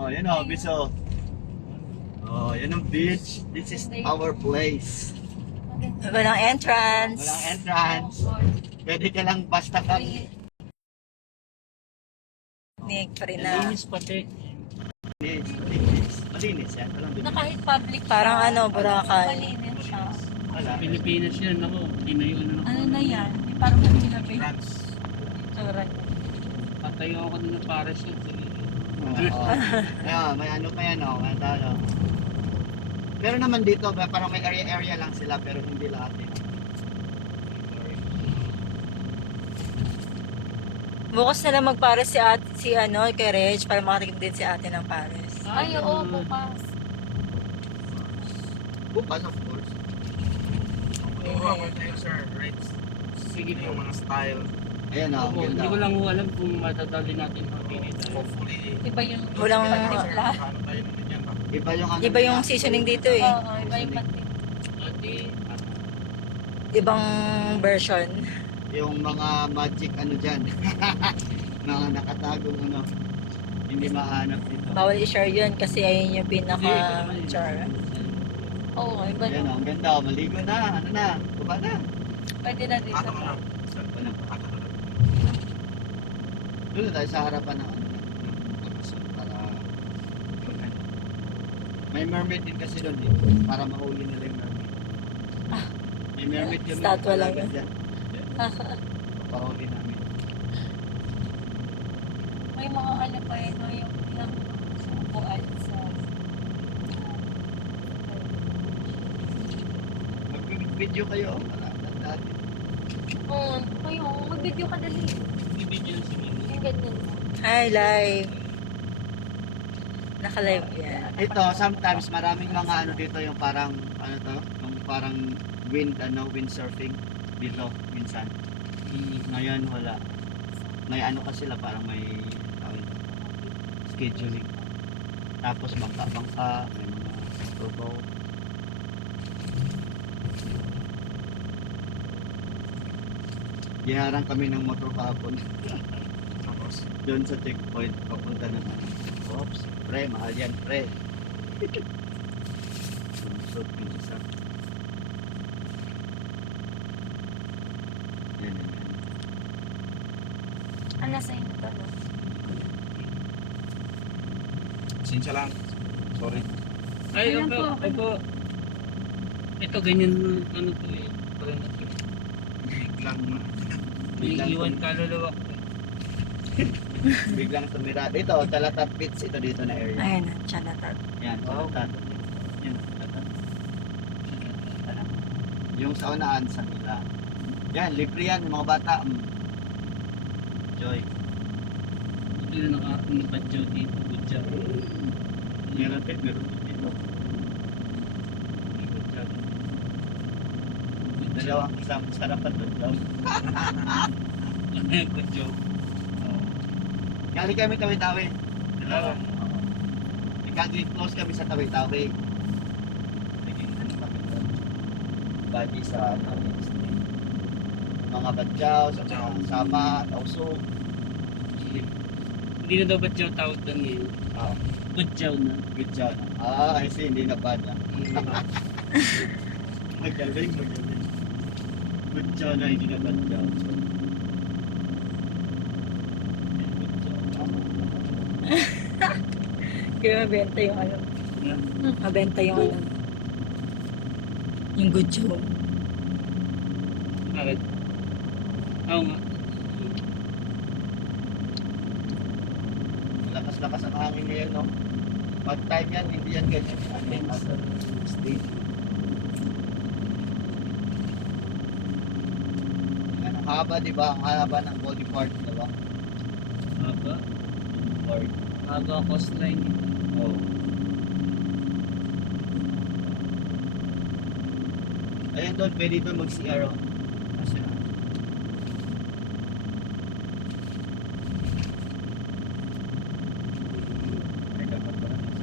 Oh, yan o, biso. Oh, yan ang beach. This is our place. Walang entrance. Walang entrance. Pwede ka lang basta ka. Nick pa rin na. Linis pati. Malinis. Malinis yan. Walang Na bilis. kahit public Parang siya, ano, Boracay. malinis siya. Wala. Pilipinas yan, ako. Tinayuan na Ano na yan? Di parang Manila Bay. France. Tsura. Patayo ako dun ng parachute. Oo. Ayan, may ano pa yan o. May talo. Pero naman dito, parang may area lang sila pero hindi lahat eh. Bukas na lang magpares si ano, kay Reg para makatikim din si ate ng pares. Ay, oo, bukas. Bukas of course. Sige po. Yung mga style, Ayan o, Ako, hindi ko ganda. lang alam kung matatali natin mapili tayo. hopefully, Iba yung Walang- pagtimpla. ano tayo ng ganyan ba? Iba yung ano Iba yung nila. seasoning dito eh. Oo, iba yung pati. Ate, Ibang version. Yung mga magic ano dyan. Mga nakatagong ano. Hindi mahanap dito. Bawal i-share yun kasi ayun yung pinaka-char. Oo, iba Ayan o, na. ang ganda o. Maligo na. Ano na? Baba na. Pwede na dito. Ato na lang. Ano na? Ato na lang. Doon na tayo sa harapan ng ano. Para ano. May mermaid din kasi doon eh. Para mahuli nila yung mermaid. May mermaid yun. Statwa lang yun. Dyan. Papahuli namin. May mga ano pa yun, no, yung ilang upuan sa... Mag-video kayo. Wala na dati. Oo, kayo, mag-video ka dali. ibigyan si Mimi. Yung ganyan. Hi, live. Naka-live yan. Ito, sometimes maraming mga ano dito yung parang, ano to? Yung parang windsurfing dito, minsan. Ngayon, wala. May ano kasi sila, parang may scheduling. Tapos bangka-bangka, may mga turbo. Ginarang kami ng motor kahapon. Tapos, Doon sa checkpoint, papunta na ano. Oops, pre, mahal yan, pre. Sumusot yung isa. Yan, yan, yan. Ano sa inyo to, no? sinsya lang. Sorry. Ay, Ayan opo, po. opo. Ito, ganyan ano to eh. Parang ito. Biglang May iwan kaluluwa ko. Biglang tumira. Ito, Talatat Beach, ito dito na area. Ayun na, Chalatat. Yan, Talatat. Yan, Talatat. Alam. Yung sa unaan, sa nila. Yan, libre yan, mga bata. Joy. Hindi na nakadyo dito. Good job. Meron din dito. Good job. Dalawang kasama sa harapan doon daw. Good job. Galing kami Tawi-Tawi. Dalawa. Ikagate close kami sa Tawi-Tawi. Naging ano kami doon. Bagi sa namin. Mga badyaw, sa mga sama, tauso. Hindi na daw ba't yung tawag doon eh? Ah, Good job na. good job. Ah, I see, hindi na bad na. Magaling. Good job na, hindi na bad job. Good job. Kaya mabenta yung ano. Mabenta yung ano. Yung good job. Bakit? Oo nga. Lakas-lakas ang hangin ngayon, no? Pag time yan, hindi yan ganyan. Ano yan, nasa stage. Yan, ang haba, di ba? Ang haba ng body part, di ba? Haba? Board. Haba coastline ito. Oh. Ayun doon, pwede doon mag-CR, oh. Kasi, may dapat pa naman.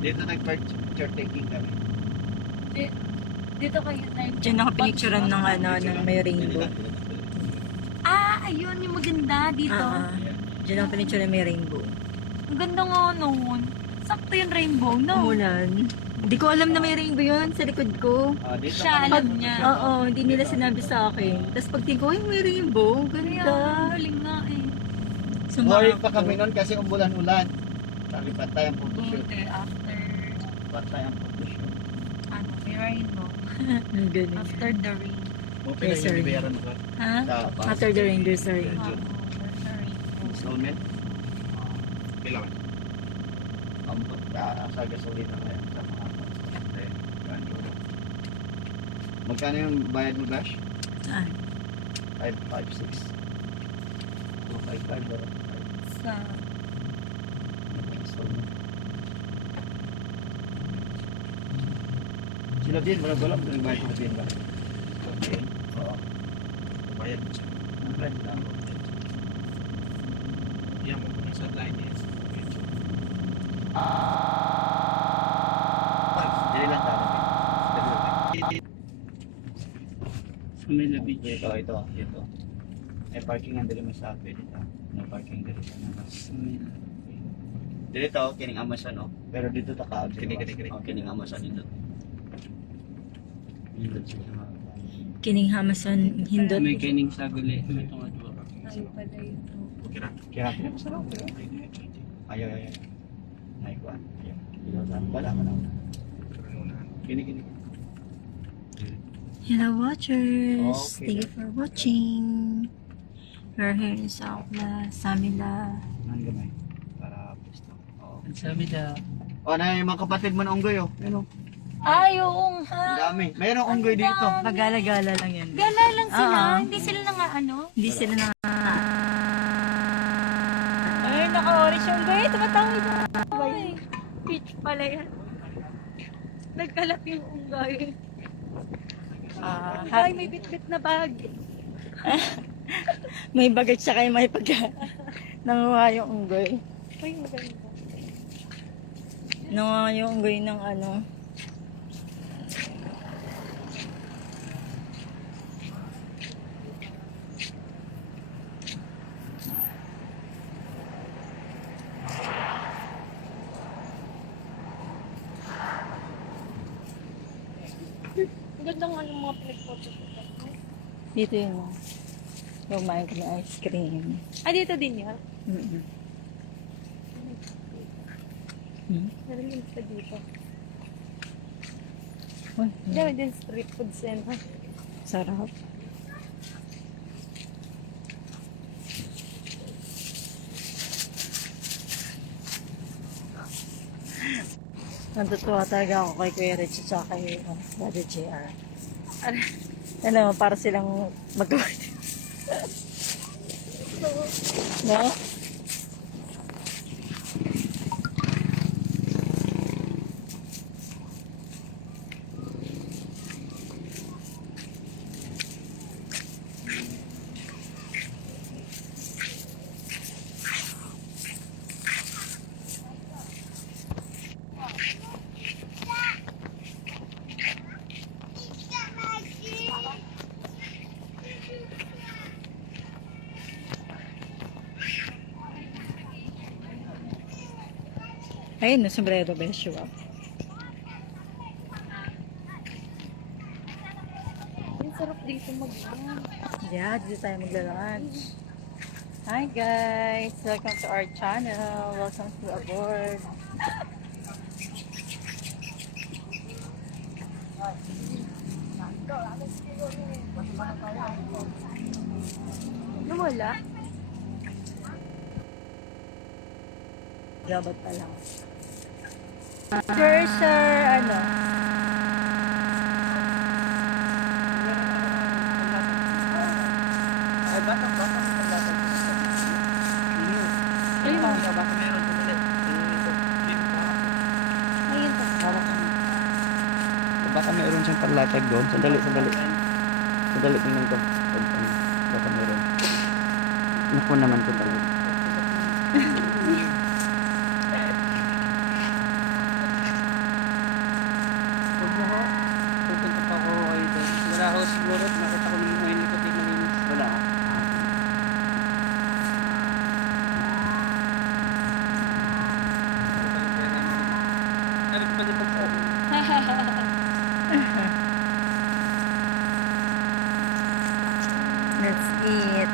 Dito nag-picture taking kami. Dito kayo na. Diyan ako pinicturean ng ano, ng may rainbow. Ah, ayun yung maganda dito. Diyan ako pinicturean may rainbow. Ang ganda nga noon. Sakto yung rainbow, no? Umulan. Hindi ko alam na may rainbow yun sa likod ko. Dito Siya, kami alam nag- niya. Oo, hindi nila sinabi sa akin. Tapos pag tingin ko, ay may rainbow. Kaya, Ganda. galing nga eh. Worried pa kami noon kasi umulan-ulan. Sabi patay ang photoshoot. Buti after, Patay ang photoshoot. ano, may rainbow. Ang galing. After the rain. Okay Yes, lang sir. yung binayaran mo ba? Ha? Sa After the rain, there's a rain. After the rainbow. installment. Kailangan. Sa gasolina ngayon sa mga magkano yung bayad mo, Bash? Saan? 556. 255 ba? Sa, Installment. Sila din, wala kung bayad sila din ba? Okay. Oo. Bayad mo siya. Ang bayad lang. Yan mo kung sa line yes. Dili lang tayo. Sa Manila Beach. Dito. May parking ang dili mo sa akin dito. May parking dito sa nabas. Sa Manila. Dito, kining Amazon, oh. Pero dito ta ka. Kini. Kining Amazon dito. Dito siya. Kining Hamason, hindot. May kining saguli. May tungad mo. ayun pala yun. Okay na. Kaya masarap. Ayaw. Naikuan. Wala ka na. Kini. Hello watchers! Okay. Thank you for watching. We're here in Saukla, Samila. Nang gamay. Para pwesto. Oo. Ang sabi daw. Oh, na yung mga kapatid mo na unggoy, oh. Ano? Ay, oo Ang nga. dami. Mayroong unggoy dito. Pagala-gala lang yan. Gala lang sila. Oo. Hindi sila na nga ano. Hindi sila na... Ay, naka-orange yung gay. Tumatawid yung unggoy. Peach pala yan. Nagkalat yung unggoy. Ay, may bit-bit na bag. May bagat siya kayo may pagka... Nanguha yung unggoy. Ay, maganda. Nanguha yung unggoy ng ano... Ang ganda nga ng mga pinag-photo. Dito yun. Oh. Kumain kami ice cream. Ah, dito din yan? Mm-mm. Narinig ka dito. Uy, Dami din street food center. sarap. Natutuwa talaga ako kay Kuya Rich at saka kay Brother JR. Ano, para silang magawa. No? Ayun, no, sombrero besyo. Ang sarap dito mag-lunch. Yeah, dito tayo magla-lunch. Hi guys! Welcome to our channel. Welcome to aboard. Nawala? Gabat pa lang. Sir, ano? Ay, batang Ayun. baka meron ko ulit. Ayun pa. Baka meron siyang parlatag doon. Sandali. Sandali, tingnan ko. Baka meron. Naku naman ko talaga. Huwag mo ho. Pupunta pa ako palipad sa akin. Let's eat.